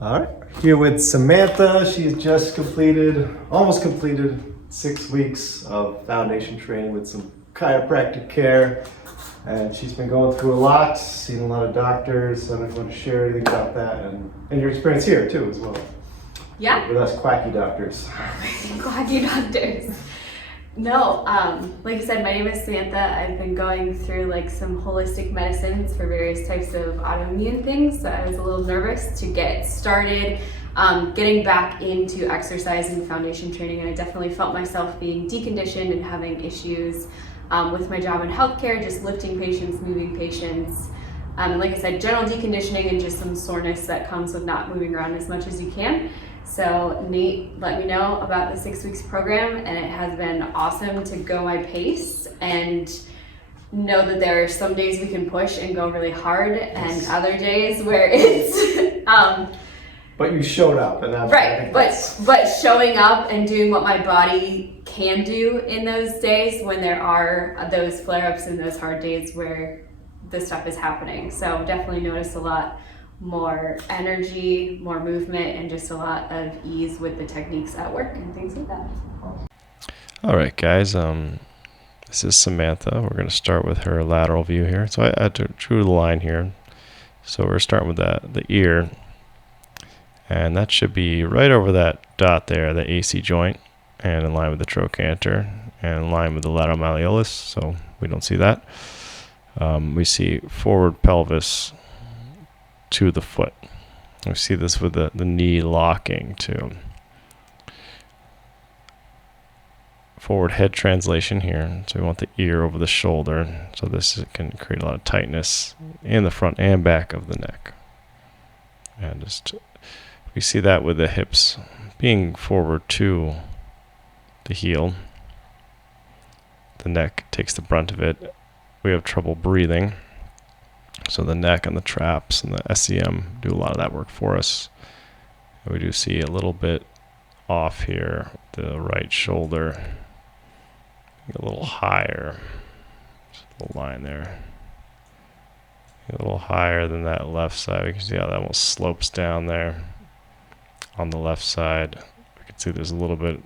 All right, here with Samantha. She's just almost completed 6 weeks of foundation training with some chiropractic care. And she's been going through a lot, seen a lot of doctors. I don't know if you want to share anything about that and your experience here too as well. Yeah. With us quacky doctors. Quacky doctors. No, like I said, my name is Samantha. I've been going through like some holistic medicines for various types of autoimmune things. So I was a little nervous to get started getting back into exercise and foundation training. And I definitely felt myself being deconditioned and having issues with my job in healthcare, just lifting patients, moving patients. And like I said, general deconditioning and just some soreness that comes with not moving around as much as you can. So Nate let me know about the 6 weeks program, and it has been awesome to go my pace and know that there are some days we can push and go really hard, and other days where it's But you showed up, and that's right. But showing up and doing what my body can do in those days when there are those flare-ups and those hard days where this stuff is happening. So definitely noticed a lot more energy, more movement, and just a lot of ease with the techniques at work and things like that. All right, guys. This is Samantha. We're going to start with her lateral view here. So I drew the line here. So we're starting with the ear, and that should be right over that dot there, the AC joint, and in line with the trochanter, and in line with the lateral malleolus. So we don't see that. We see forward pelvis to the foot. We see this with the knee locking too. Forward head translation here. So we want the ear over the shoulder. So this can create a lot of tightness in the front and back of the neck. And just we see that with the hips being forward to the heel. The neck takes the brunt of it. We have trouble breathing. So the neck and the traps and the SCM do a lot of that work for us. And we do see a little bit off here, the right shoulder, a little higher. Just a little line there. A little higher than that left side. We can see how that almost slopes down there on the left side. We can see there's a little bit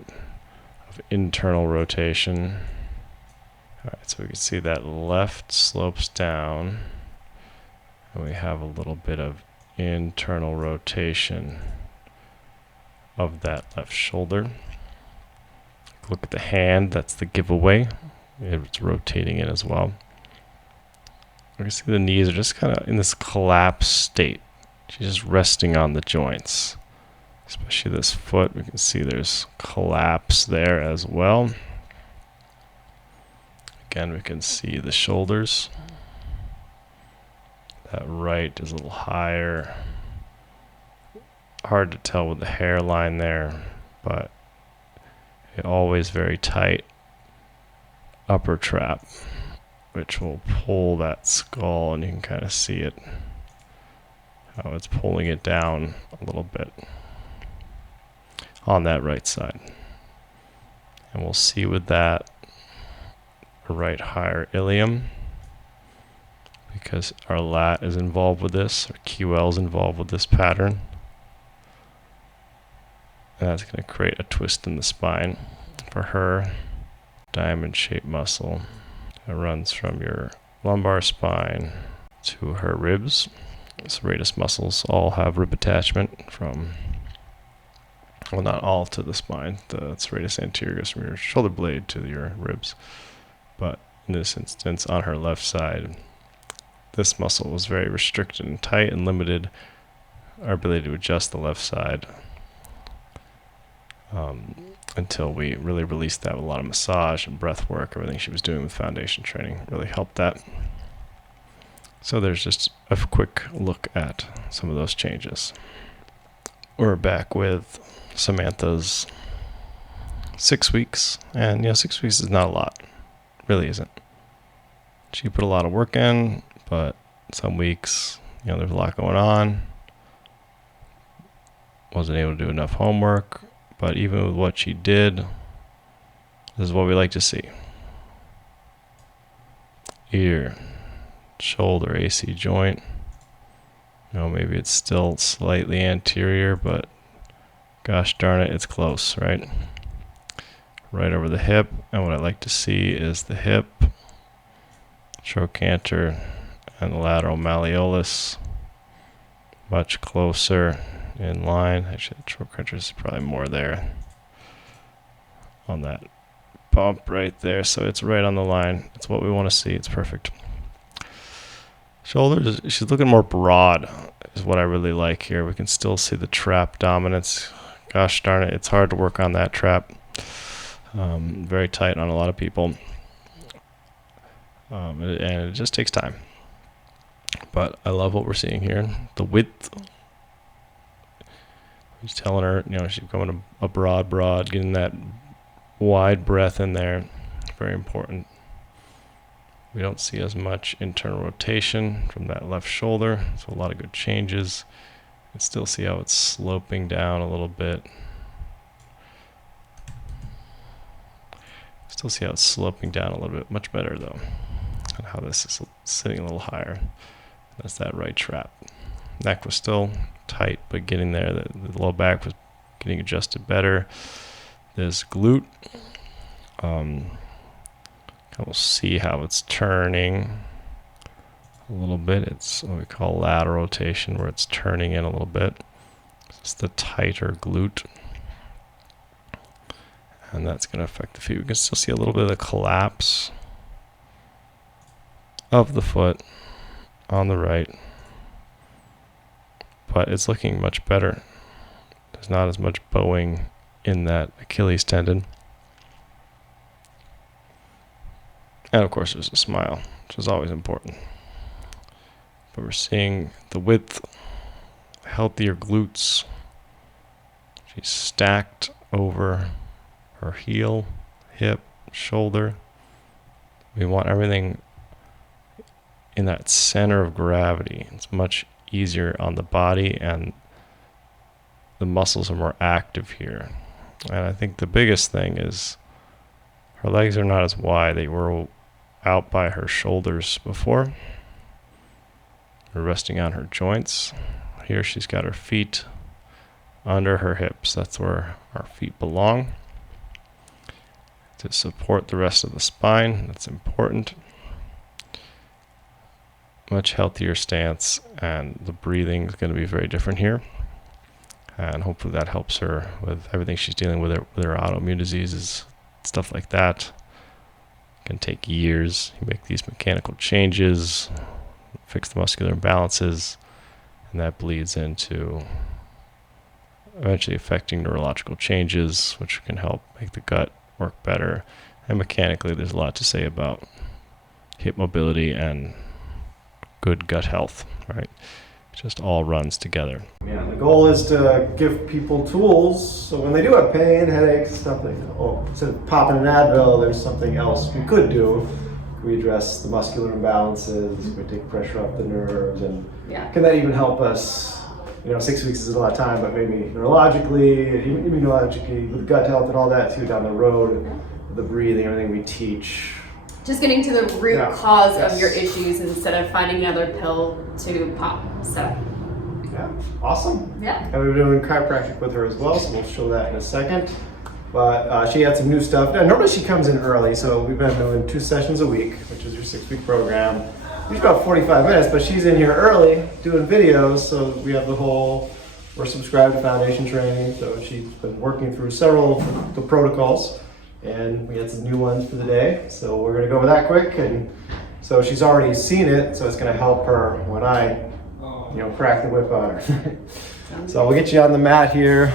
of internal rotation. All right, so we can see that left slopes down. And we have a little bit of internal rotation of that left shoulder. Look at the hand, that's the giveaway. It's rotating it as well. You can see the knees are just kind of in this collapsed state. She's just resting on the joints. Especially this foot, we can see there's collapse there as well. Again, we can see the shoulders. That right is a little higher. Hard to tell with the hairline there, but always very tight upper trap, which will pull that skull, and you can kind of see it, how it's pulling it down a little bit on that right side. And we'll see with that a right higher ilium, because our lat is involved with this, our QL is involved with this pattern. And that's going to create a twist in the spine for her. Diamond shaped muscle that runs from your lumbar spine to her ribs. Serratus muscles all have rib attachment from, well, not all to the spine. The serratus anterior goes from your shoulder blade to your ribs. But in this instance, on her left side, this muscle was very restricted and tight and limited our ability to adjust the left side until we really released that with a lot of massage and breath work. Everything she was doing with foundation training really helped that. So there's just a quick look at some of those changes. We're back with Samantha's 6 weeks, and 6 weeks is not a lot. Really isn't. She put a lot of work in, but some weeks, there's a lot going on. Wasn't able to do enough homework, but even with what she did, this is what we like to see. Ear, shoulder, AC joint, Maybe it's still slightly anterior, but gosh darn it, it's close, right? Right over the hip. And what I like to see is the hip, trochanter, and the lateral malleolus much closer in line. Actually, the trochanter is probably more there on that bump right there. So it's right on the line. It's what we want to see. It's perfect. Shoulders, she's looking more broad is what I really like here. We can still see the trap dominance. Gosh darn it, it's hard to work on that trap. Very tight on a lot of people. And it just takes time. But I love what we're seeing here. The width. He's telling her, she's going a broad, getting that wide breath in there. Very important. We don't see as much internal rotation from that left shoulder. So a lot of good changes. You can still see how it's sloping down a little bit. Still see how it's sloping down a little bit. Much better though. And how this is sitting a little higher. That's that right trap. Neck was still tight, but getting there. The low back was getting adjusted better. This glute. We'll see how it's turning a little bit. It's what we call lateral rotation, where it's turning in a little bit. It's the tighter glute. And that's going to affect the feet. We can still see a little bit of the collapse of the foot on the right. But it's looking much better. There's not as much bowing in that Achilles tendon. And of course there's a smile, which is always important. But we're seeing the width, healthier glutes. She's stacked over her heel, hip, shoulder. We want everything in that center of gravity. It's much easier on the body, and the muscles are more active here. And I think the biggest thing is her legs are not as wide. They were out by her shoulders before. We're resting on her joints. Here she's got her feet under her hips. That's where our feet belong. To support the rest of the spine, that's important. Much healthier stance, and the breathing is going to be very different here. And hopefully that helps her with everything she's dealing with her autoimmune diseases, stuff like that. It can take years. You make these mechanical changes, fix the muscular imbalances, and that bleeds into eventually affecting neurological changes, which can help make the gut work better. And mechanically, there's a lot to say about hip mobility and good gut health, right? It just all runs together. Yeah, the goal is to give people tools so when they do have pain, headaches, stuff like that, instead of popping an Advil, there's something else we could do. We address the muscular imbalances, we take pressure off the nerves, and can that even help us? 6 weeks is a lot of time, but maybe neurologically, immunologically, with gut health and all that too down the road, the breathing, everything we teach. Just getting to the root cause of your issues instead of finding another pill to pop. So. Yeah, awesome. Yeah. And we're doing chiropractic with her as well, so we'll show that in a second. But she had some new stuff. Now, normally she comes in early, so we've been doing 2 sessions a week, which is your 6-week program. Usually about 45 minutes, but she's in here early doing videos, so we have we're subscribed to Foundation Training, so she's been working through several of the protocols, and we had some new ones for the day, so we're going to go over that quick. And so she's already seen it, so it's going to help her when I crack the whip on her. So we'll get you on the mat here.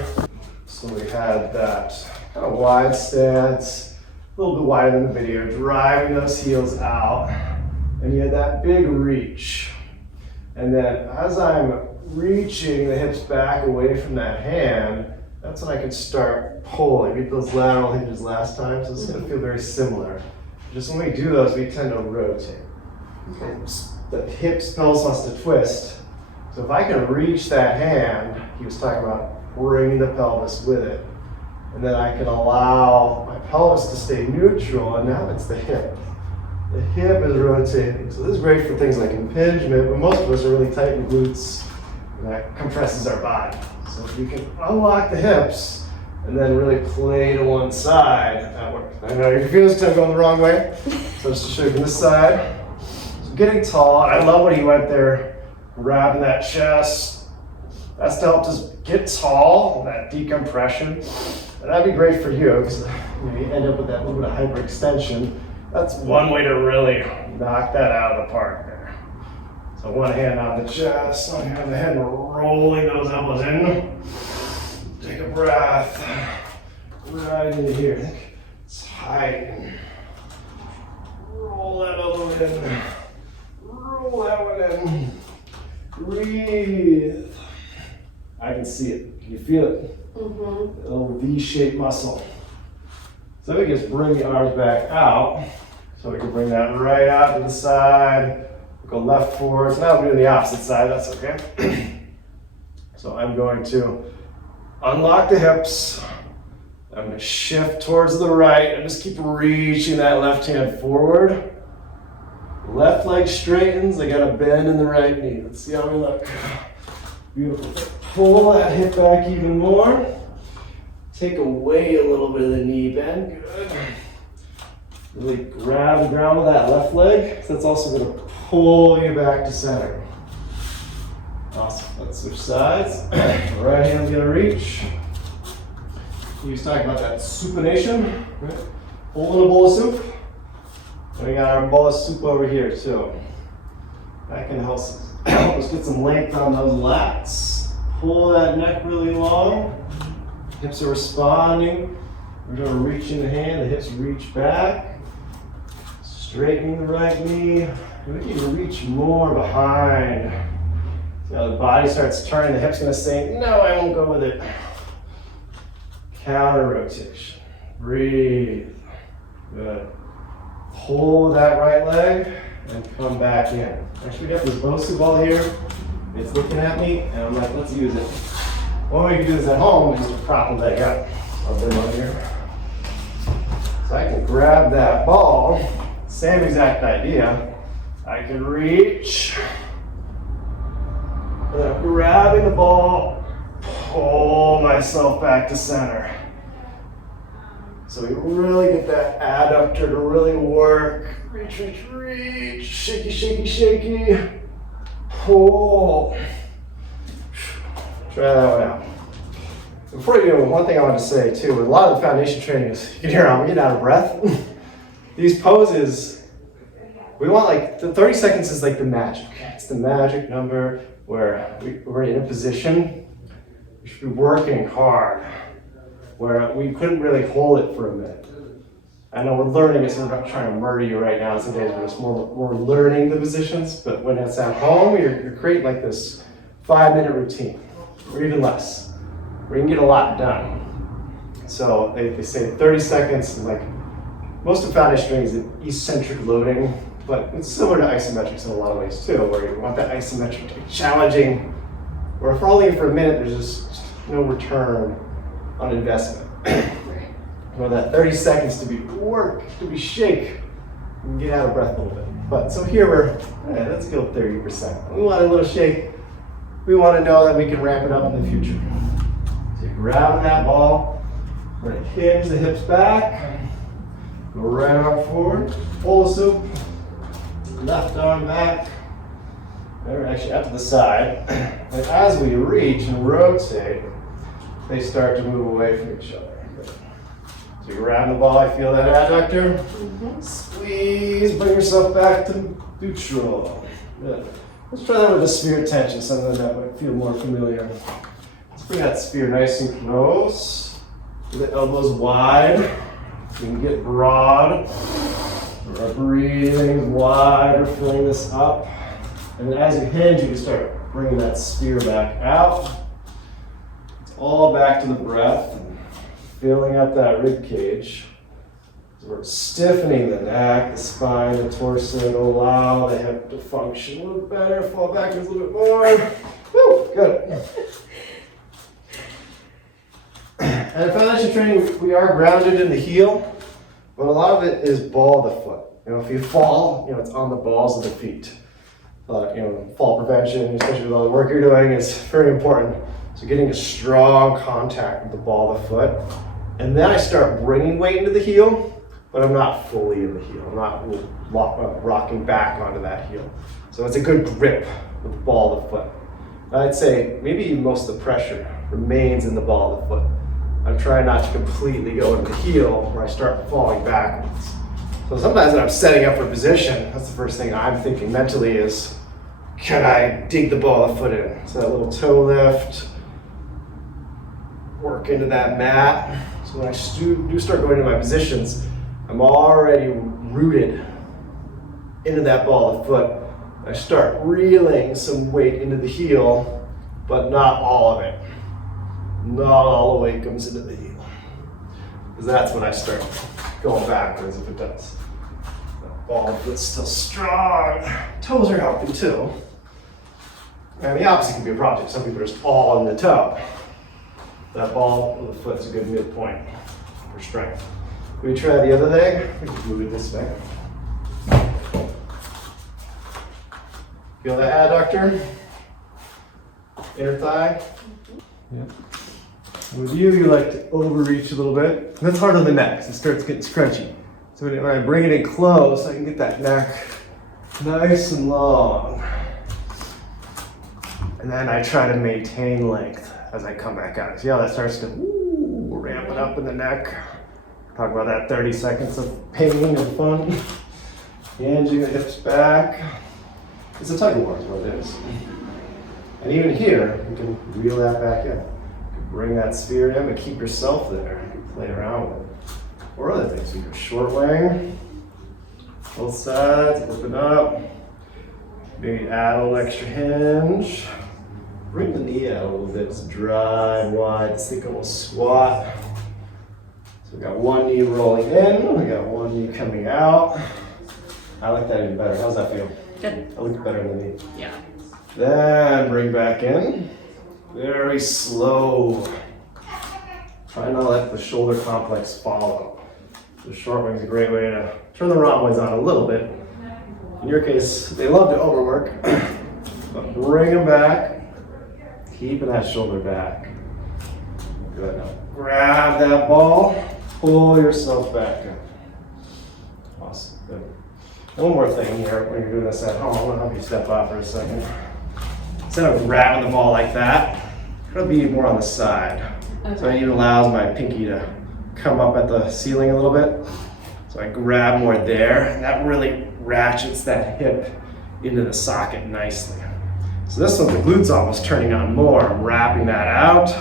So we had that kind of wide stance, a little bit wider than the video, driving those heels out. And you had that big reach. And then as I'm reaching the hips back away from that hand, that's when I can start pulling. We did those lateral hinges last time, so this is going to feel very similar. Just when we do those, we tend to rotate. The hips, pelvis wants to twist. So if I can reach that hand, he was talking about bringing the pelvis with it. And then I can allow my pelvis to stay neutral, and now it's the hip. The hip is rotating. So this is great for things like impingement, but most of us are really tight in glutes And that compresses our body. So if we can unlock the hips and then really play to one side, that works. I know you're confused because I'm going the wrong way. So just to show you from this side. So getting tall, I love when he went there, grabbing that chest. That's to help just get tall, that decompression. And that'd be great for you because you end up with that little bit of hyperextension. That's one way to really knock that out of the park there. So one hand on the chest, one hand on the head, and rolling those elbows in. Take a breath. Right into here. Tighten. Roll that elbow in. Roll that one in. Breathe. I can see it. Can you feel it? Mm-hmm. A little V-shaped muscle. So we just bring the arms back out. So we can bring that right out to the side. Go left forward. So now we're doing the opposite side. That's okay. So I'm going to unlock the hips. I'm going to shift towards the right and just keep reaching that left hand forward. Left leg straightens. I got a bend in the right knee. Let's see how we look. Beautiful. Pull that hip back even more. Take away a little bit of the knee bend. Good. Really grab the ground with that left leg. So that's also going to pull you back to center. Awesome. Let's switch sides. Right hand's going to reach. He was talking about that supination. Right? Holding a bowl of soup. And we got our bowl of soup over here too. That can help us get some length on those lats. Pull that neck really long. Hips are responding. We're going to reach in the hand. The hips reach back. Straightening the right knee. We can even reach more behind. See how the body starts turning. The hip's going to say, no, I won't go with it. Counter rotation. Breathe. Good. Pull that right leg and come back in. Actually, we got this Bosu ball here. It's looking at me, and I'm like, let's use it. One way you can do this at home is to prop the leg up. I'll bend over here. So I can grab that ball, same exact idea. I can reach, and I'm grabbing the ball, pull myself back to center. So we really get that adductor to really work. Reach, reach, reach. Shaky, shaky, shaky. Pull. Try that one out. Before you do, one thing I want to say too, with a lot of the foundation training is, you can hear I'm getting out of breath. These poses, we want like, the 30 seconds is like the magic. It's the magic number where we're in a position, we should be working hard, where we couldn't really hold it for a minute. I know we're learning it, so we're not trying to murder you right now. Some days we're learning the positions, but when it's at home, you're creating like this 5-minute routine, or even less, where you can get a lot done. So they say 30 seconds, and like most of foundation training is an eccentric loading, but it's similar to isometrics in a lot of ways too, where you want that isometric to be challenging, where if we're only in for a minute, there's just no return on investment. You want that 30 seconds to be work, to be shake, and get out of breath a little bit. But so here let's go 30%. We want a little shake. We want to know that we can ramp it up in the future. So you grab that ball, we're going to hinge the hips back, go right arm forward, pull the soup, left arm back, and actually out to the side. And as we reach and rotate, they start to move away from each other. So you grab the ball, I feel that adductor. Mm-hmm. Squeeze, bring yourself back to neutral. Good. Let's try that with the sphere tension, something that might feel more familiar. Let's bring that sphere nice and close. The elbows wide. You can get broad. Our breathing is wide, we're filling this up. And then as you hinge, you can start bringing that sphere back out. It's all back to the breath. Filling up that rib cage. So we're stiffening the neck, the spine, the torso to allow the hip to function a little better. Fall backwards a little bit more. Woo, good. And in foundation training, we are grounded in the heel, but a lot of it is ball of the foot. You know, if you fall, it's on the balls of the feet. fall prevention, especially with all the work you're doing, is very important. So getting a strong contact with the ball of the foot. And then I start bringing weight into the heel, but I'm not fully in the heel. I'm not rocking back onto that heel. So it's a good grip with the ball of the foot. I'd say maybe even most of the pressure remains in the ball of the foot. I'm trying not to completely go into the heel where I start falling backwards. So sometimes when I'm setting up for a position, that's the first thing I'm thinking mentally is, can I dig the ball of the foot in? So that little toe lift, work into that mat. So when I do start going into my positions, I'm already rooted into that ball of the foot. I start reeling some weight into the heel, but not all of it. Not all the weight comes into the heel. Because that's when I start going backwards if it does. The ball of the foot's still strong. Toes are helping too. And the opposite can be a problem. Some people are just all in the toe. That ball of the foot's a good midpoint for strength. Can we try the other leg? We can move it this way. Feel that adductor? Inner thigh? Yeah. With you like to overreach a little bit. That's hard on the neck, so it starts getting scrunchy. So when I bring it in close, I can get that neck nice and long. And then I try to maintain length as I come back out. See how that starts to ramp it up in the neck? Talk about that 30 seconds of pain and fun. Hinging the hips back. It's a tug of war is what it is. And even here, you can reel that back in. Bring that sphere in, but keep yourself there. You can play around with it. Or other things, we go short wing, both sides, open up. Maybe add a little extra hinge. Bring the knee out a little bit, it's dry and wide. Let's think almost squat. So we got one knee rolling in, we got one knee coming out. I like that even better. How's that feel? Good. I look better than me. Yeah. Then bring back in. Very slow. Try not to let the shoulder complex follow. The short wing is a great way to turn the rhomboids on a little bit. In your case, they love to overwork, but bring them back, keeping that shoulder back. Good. Now grab that ball, pull yourself back up. Awesome. Good. One more thing here when you're doing this at home. I'm gonna help you step off for a second. Instead of grabbing the ball like that, try to be more on the side. Okay. So it even allows my pinky to come up at the ceiling a little bit. So I grab more there, and that really ratchets that hip into the socket nicely. So this one, the glute's almost turning on more. I'm wrapping that out.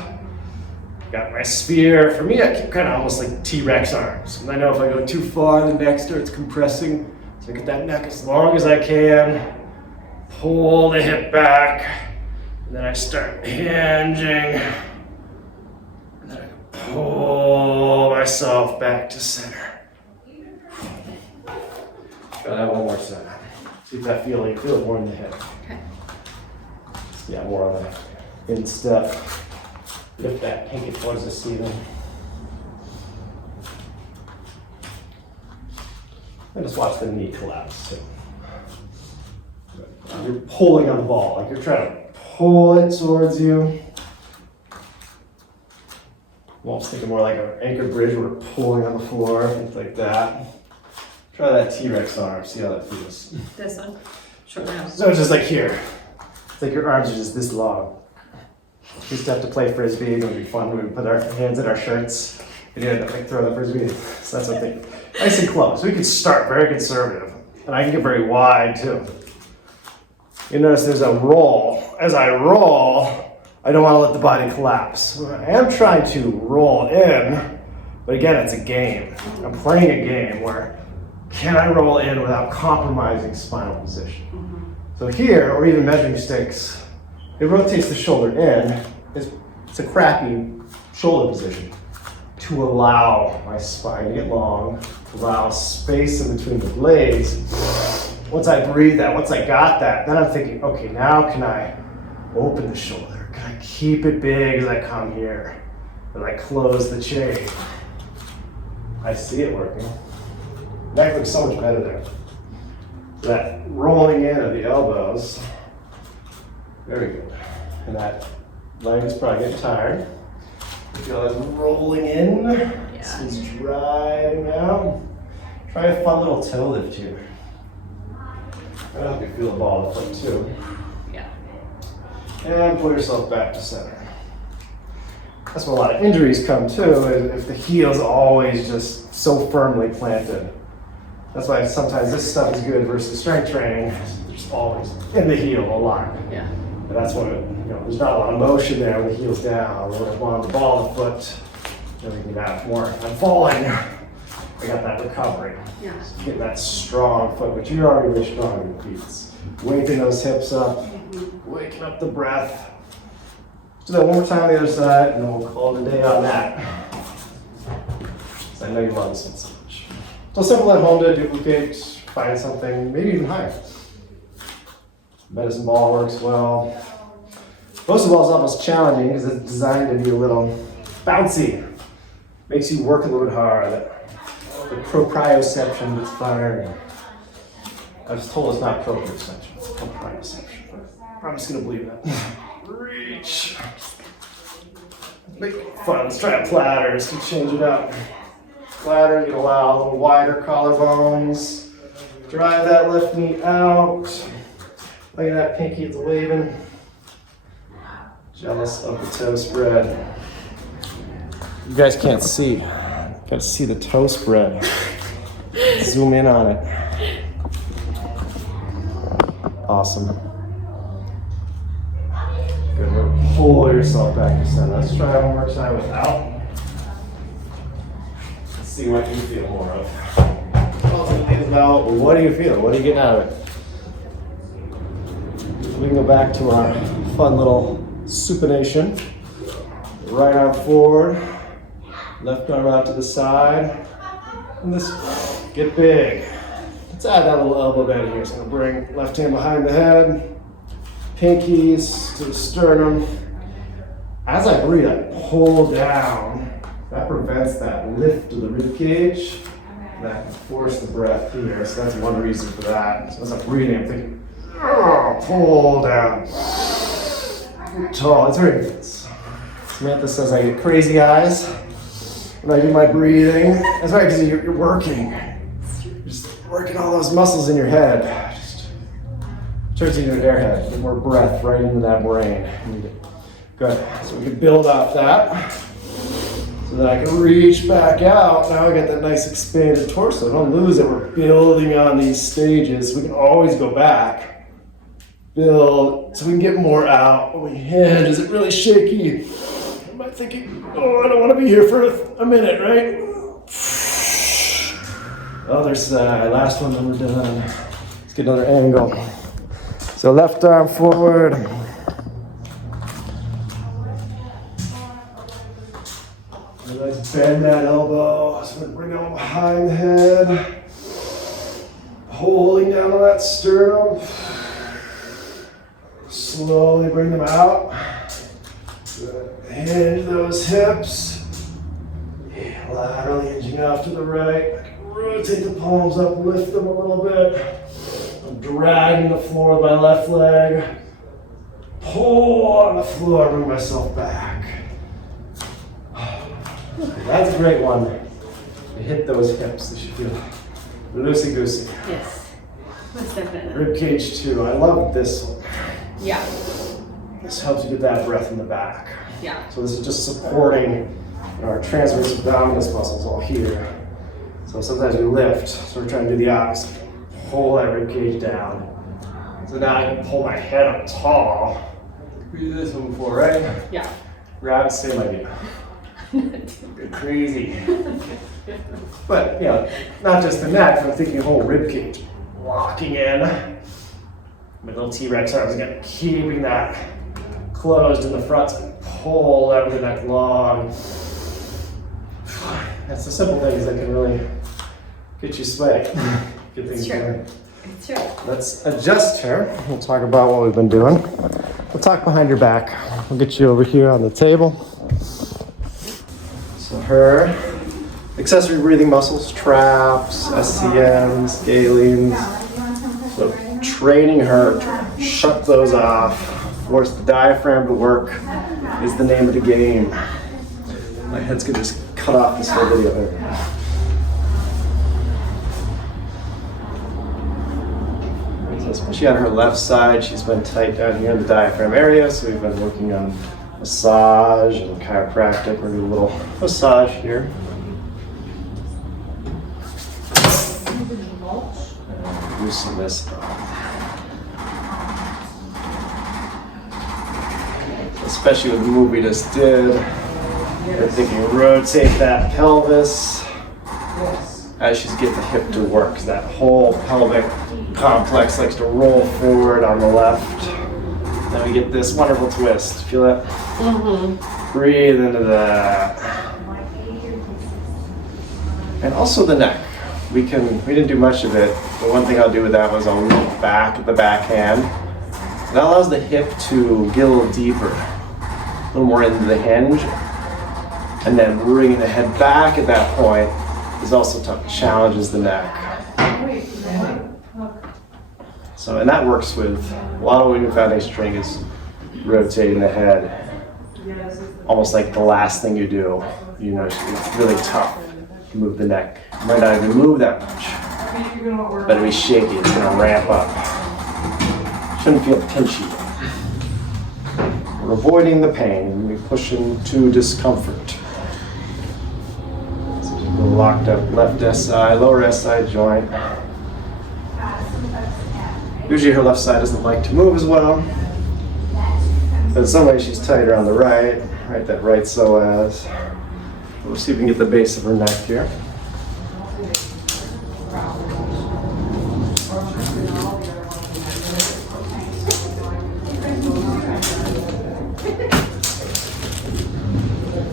Got my spear. For me, I keep kind of almost like T-Rex arms. And I know if I go too far, the neck starts compressing. So I get that neck as long as I can. Pull the hip back. And then I start hinging. And then I pull myself back to center. Try that one more time. See if that feel it more in the hip. Okay. Yeah, more on the instep. Lift that pinky towards the ceiling. And just watch the knee collapse too. You're pulling on the ball, like you're trying to pull it towards you. I'm almost thinking more like an anchor bridge where we're pulling on the floor, things like that. Try that T-Rex arm, see how that feels. This one. Short now. So it's just like here. It's like your arms are just this long. We used to have to play frisbee, it would be fun. We would put our hands in our shirts and you had to like throw the frisbee. So that's what they, nice and close. We can start very conservative. And I can get very wide too. You notice there's a roll. As I roll, I don't want to let the body collapse. I am trying to roll in, but again, it's a game. I'm playing a game where can I roll in without compromising spinal position? So here, or even measuring sticks, it rotates the shoulder in. It's a crappy shoulder position to allow my spine to get long, to allow space in between the blades. Once I breathe that, once I got that, then I'm thinking, okay, now can I open the shoulder? Can I keep it big as I come here? And I close the chain. I see it working. Neck looks so much better there. That rolling in of the elbows. Very good. And that leg is probably getting tired. You feel that rolling in. Yeah. It's driving out. Try a fun little toe lift here. That'll help you feel the ball of the foot too. Yeah. And pull yourself back to center. That's where a lot of injuries come too, is if the heel's always just so firmly planted. That's why sometimes this stuff is good versus strength training. There's always in the heel a lot. Yeah. And that's when there's not a lot of motion there when the heel's down. When on the ball of the foot, then we can have more. I'm falling. I got that recovery. Yeah. So getting that strong foot, which you're already really strong in your feet. Waking those hips up, waking up the breath. Do that one more time on the other side, and then we'll call it a day on that. So I know you love this one so much. So simple at home to duplicate, find something, maybe even higher. Medicine ball works well. Most of all, it's almost challenging because it's designed to be a little bouncy. Makes you work a little bit hard. The proprioception gets fired. I was told it's not proprioception, it's proprioception. But I'm just gonna believe that. Reach. Make it fun. Let's try platters to change it up. Platters, you can allow a little wider collarbones. Drive that left knee out. Look at that pinky, it's waving. Jealous of the toe spread. You guys can't see. Gotta see the toe spread. Zoom in on it. Awesome. Good work. Pull yourself back to center. Let's try one more time without. Let's see what you feel more of. About what do you feel? What are you getting out of it? We can go back to our fun little supination. Right arm forward, left arm out to the side. And this, get big. Let's add that little elbow bend here. So I'm gonna bring left hand behind the head, pinkies to the sternum. As I breathe, I pull down. That prevents that lift of the rib cage. That can force the breath here. So that's one reason for that. So as I'm breathing, I'm thinking, oh, pull down. Tall, it's very intense. Samantha says I get crazy eyes when I do my breathing. That's right, because you're working. You're just working all those muscles in your head. Just turns into an airhead. Get more breath right into that brain. Good. So we can build off that. So then I can reach back out. Now I got that nice expanded torso. Don't lose it. We're building on these stages. We can always go back. Build so we can get more out. When we hinge, is it really shaky? Am I thinking, oh, I don't want to be here for a minute, right? Other side, last one, then we're done. Let's get another angle. So left arm forward. And let's bend that elbow. So we're bring it behind the head. Holding down on that sternum. Slowly bring them out. Hinge those hips. Yeah, laterally hinging out to the right. Rotate the palms up, lift them a little bit. I'm dragging the floor with my left leg. Pull on the floor, bring myself back. That's a great one. You hit those hips, they should feel loosey-goosey. Yes. Most definitely. Rib cage too. I love this one. Yeah. This helps you get that breath in the back. Yeah. So this is just supporting our transverse abdominis muscles all here. So sometimes we lift, so we're trying to do the opposite. Pull that rib cage down. So now I can pull my head up tall. We did this one before, right? Yeah. Grab, same idea. Good crazy. But not just the neck, but I'm thinking whole rib cage. Locking in. My little T-Rex arms again, keeping that closed in the front, so pull out the neck long. That's the simple things that can really get you sweating. Get things going. It's true. Let's adjust her. We'll talk about what we've been doing. We'll talk behind your back. We'll get you over here on the table. So her accessory breathing muscles, traps, SCMs, scalenes. So training her to shut those off, force the diaphragm to work is the name of the game. My head's gonna just cut off this whole video here. So especially on her left side, she's been tight down here in the diaphragm area, so we've been working on massage and chiropractic. We're doing a little massage here. Loosen this up. Especially with the move we just did, we're thinking rotate that pelvis as she's getting the hip to work. That whole pelvic complex likes to roll forward on the left. Then we get this wonderful twist. Feel that? Mm-hmm. Breathe into that. And also the neck. We didn't do much of it, but one thing I'll do with that was I'll look back at the backhand. That allows the hip to get a little deeper, a little more into the hinge. And then bringing the head back at that point is also tough, challenges the neck. So, and that works with a lot of moving foundation training is rotating the head, almost like the last thing you do. You know, it's really tough to move the neck. You might not even move that much, but it'll be shaky, it's gonna ramp up. Shouldn't feel pinchy. We're avoiding the pain, we push into discomfort. So just a little locked up left SI, lower SI joint. Usually her left side doesn't like to move as well. But in some ways she's tighter on the right, that right psoas. We'll see if we can get the base of her neck here.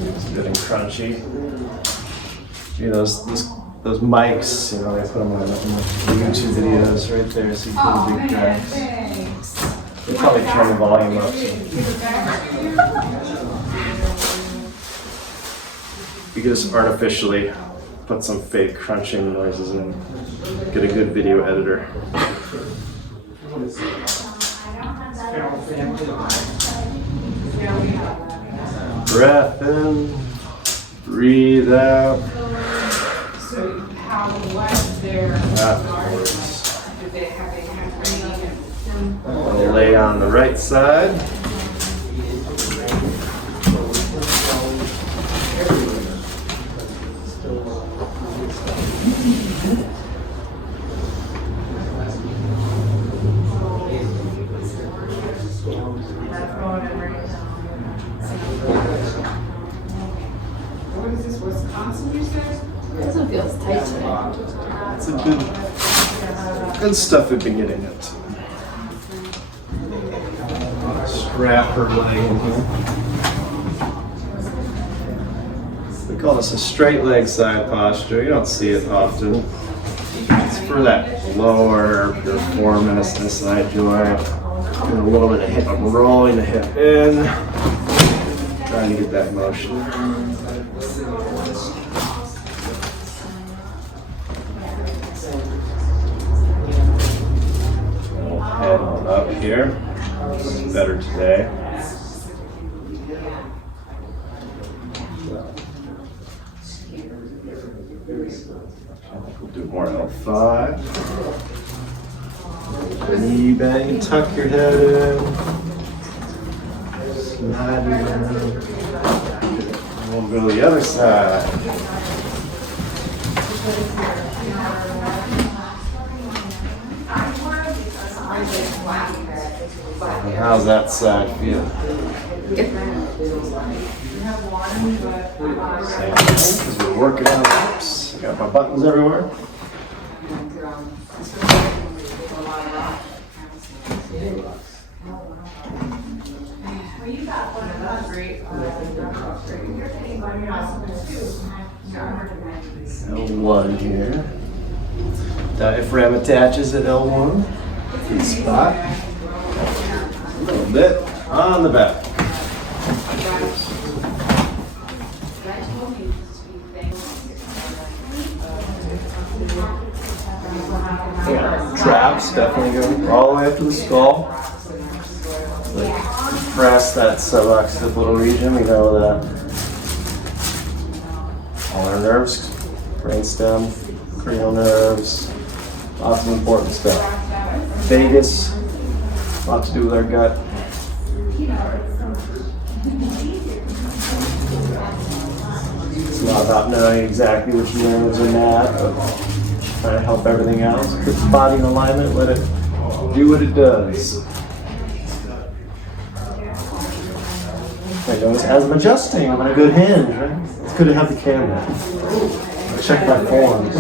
It's good and crunchy. You know, those mics, you know, they put them on the YouTube videos right there, so you can do tracks. They probably turn the volume up. You can just artificially put some fake crunching noises in, get a good video editor. Breath in, breathe out. Afterwards. I'll lay on the right side. What is this, Wisconsin, you said? This one feels tight today. It's a good stuff we've been getting into. Strap her leg in here. We call this a straight leg side posture. You don't see it often. It's for that lower piriformis side joint. Doing a little bit of hip, rolling the hip in. Trying to get that motion. Head on up here. Better today. We'll do more L5. Knee bang, tuck your head in. Slide it in. We'll go to the other side. And how's that side feel? Same thing, because we're working on hips. I got my buttons everywhere. L1 here. Diaphragm attaches at L1. Good spot. A little bit on the back. Yeah. traps, definitely go all the way up to the skull. Like, compress that suboccipital region. We know that all our nerves, brainstem, cranial nerves, lots of important stuff. Vagus, a lot to do with our gut. It's not about knowing exactly which nerves are mad, but trying to help everything out. Put the body in alignment, let it do what it does. As I'm adjusting, I'm on a good hinge, right? It's good to have the camera. Check my form.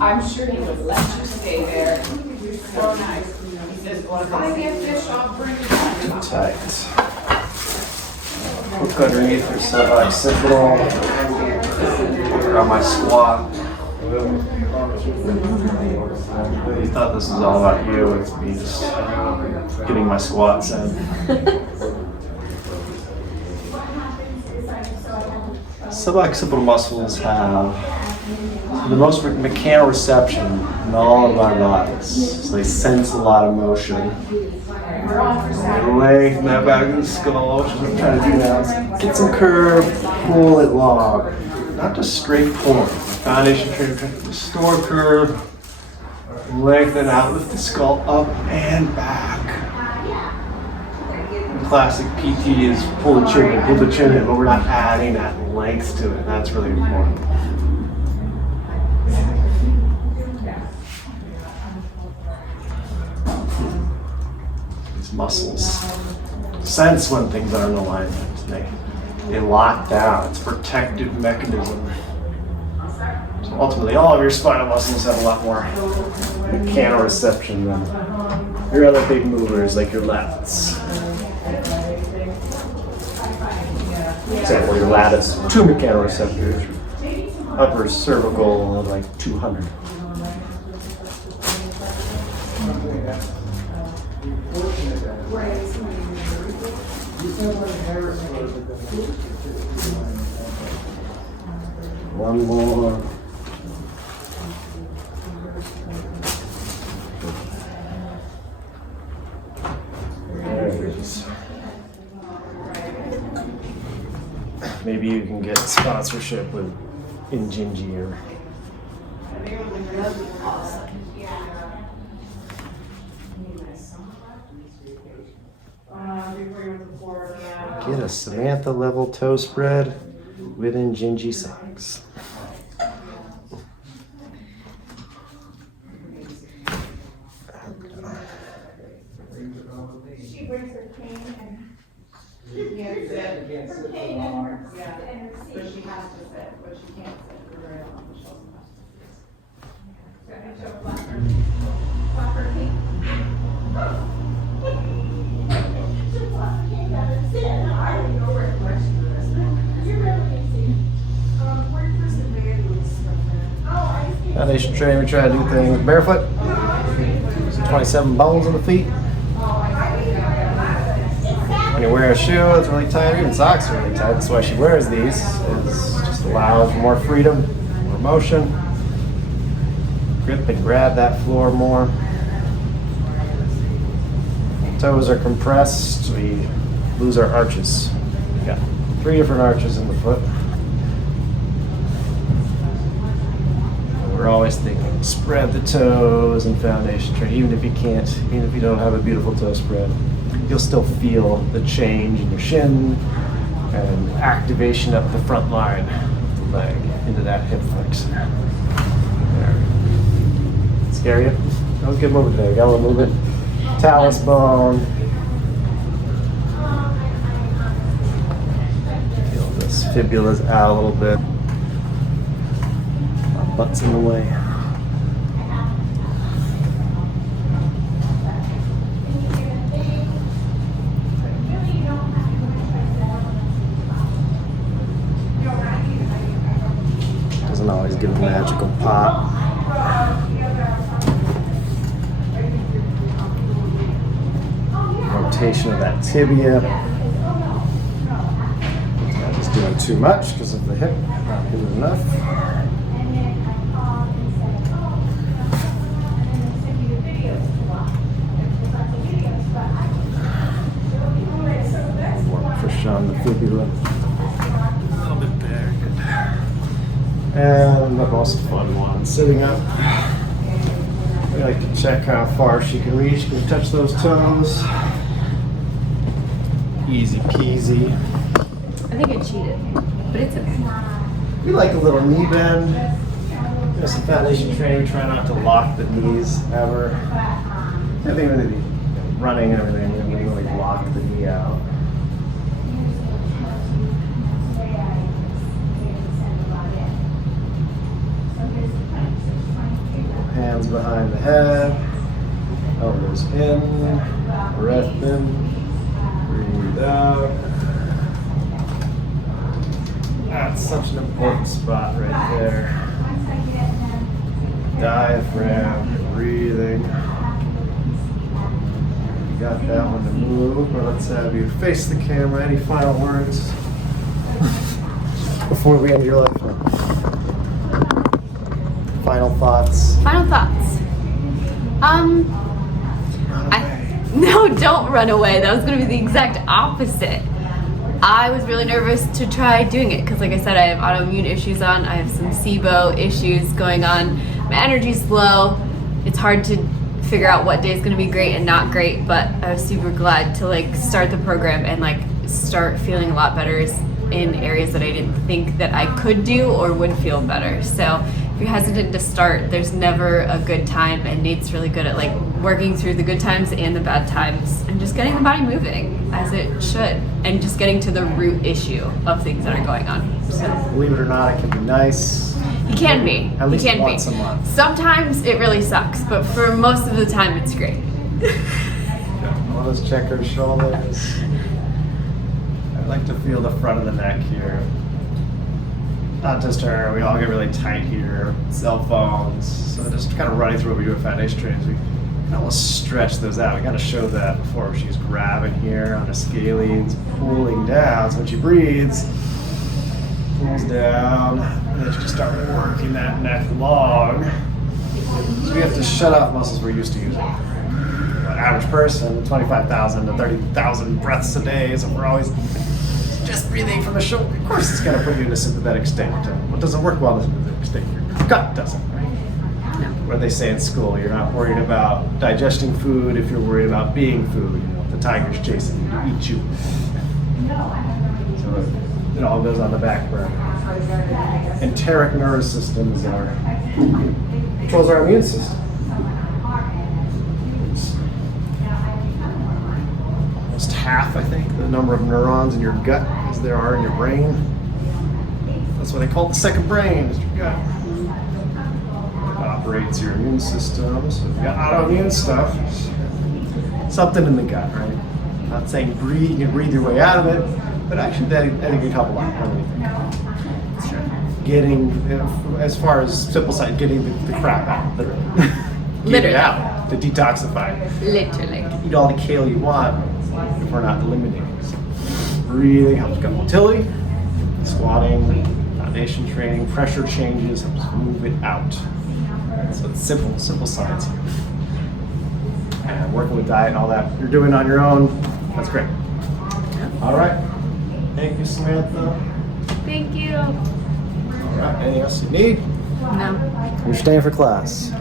I'm sure he would let you stay there. So nice. He says, well, if I get fish, I'll bring it back. Tight. Hook underneath your suboccipital. Or on my squat. You thought this was all about you. It's me just getting my squats in. Suboccipital muscles have the most mechanoreception in all of our bodies. So they sense a lot of motion. Lengthen that back of the skull, which is what I'm trying to do now. Is get some curve, pull it long. Not just straight pulling. Foundation training, trying to restore curve. Lengthen out, lift the skull up and back. Classic PT is pull the chin in, but we're not adding that length to it. That's really important. These muscles sense when things are in alignment. They lock down. It's a protective mechanism. So ultimately, all of your spinal muscles have a lot more mechanoreception than your other big movers like your lats. Example, your lat is 2 mechanoreceptors. Upper cervical, like 200. One more. There it is. Maybe you can get sponsorship with Injinji or get a Samantha level toe spread with Injinji socks. She brings her cane and she can't sit. Her cane and her seat. But she has to sit, but she can't sit for very long. So I show flap her cane. She flap her cane down and sit. I already know where the question is. You really see. Where does the bed loose from there? Oh, I see. Foundation training, we try to do things barefoot. 27 bones in the feet. When you wear a shoe, it's really tight. Even socks are really tight. That's why she wears these. It just allows more freedom, more motion. Grip and grab that floor more. Toes are compressed. We lose our arches. We've got 3 different arches in the foot. We're always thinking spread the toes and foundation training. Even if you can't, even if you don't have a beautiful toe spread, you'll still feel the change in your shin and activation up the front line of the leg into that hip flexor. There. Scare you? That was good movement there. Got a little movement. Talus bone. Feel this fibula's out a little bit. My butt's in the way. Doesn't always give a magical pop. Rotation of that tibia. Just do doing too much because of the hip, not doing enough. More push on the fibula. A little bit there, good. And the most fun one, sitting up. We like to check how far she can reach. Can you touch those toes? Easy peasy. I think I cheated, but it's okay. We like a little knee bend. There's some foundation training. Try not to lock the knees ever. I think when you're running and everything, you don't really lock the knee out. Hands behind the head. Elbows in. Breath in. Breathe out. That's such an important spot right there. Diaphragm, breathing. You got that one to move, but let's have you face the camera. Any final words before we end your life? Final thoughts? Final thoughts. No, don't run away. That was going to be the exact opposite. I was really nervous to try doing it because, like I said, I have autoimmune issues on. I have some SIBO issues going on. My energy's low. It's hard to figure out what day is going to be great and not great, but I was super glad to start the program and start feeling a lot better in areas that I didn't think that I could do or would feel better. So if you're hesitant to start, there's never a good time, and Nate's really good at working through the good times and the bad times and just getting the body moving as it should and just getting to the root issue of things that are going on. So Believe it or not, it can be nice. he can be. At least he can once be. a month. Sometimes it really sucks, but for most of the time it's great. All those checkered shoulders. I like to feel the front of the neck here. Not just her, we all get really tight here. Cell phones. So just kind of running through what we do at foundation trainings, we can almost stretch those out. We kind of showed that before. She's grabbing here on the scalenes, pulling down. So when she breathes, pulls down, and then she just start working that neck long. So we have to shut off muscles we're used to using. An average person, 25,000 to 30,000 breaths a day, so we're always just breathing from the shoulder. Of course, it's going to put you in a sympathetic state. What doesn't work well in a sympathetic state? Your gut doesn't, right? What do they say in school? You're not worried about digesting food if you're worried about being food. The tiger's chasing you to eat you. So it all goes on the back burner. Enteric nervous system controls our immune system. Almost half, I think, the number of neurons in your gut as there are in your brain. That's what they call the second brain, is your gut. It operates your immune system. So if you've got autoimmune stuff, something in the gut, right? I'm not saying breathe, you can breathe your way out of it, but actually I think it can help a lot. What do you think? Getting, as far as simple side, getting the crap out, literally. Get it out, to detoxify. Literally. Eat all the kale you want if we're not eliminating it. Breathing helps gut motility, squatting, foundation training, pressure changes, helps move it out. So it's simple science here. And working with diet and all that you're doing on your own, that's great. All right. Thank you, Samantha. Thank you. All right. Anything else you need? No. You're staying for class.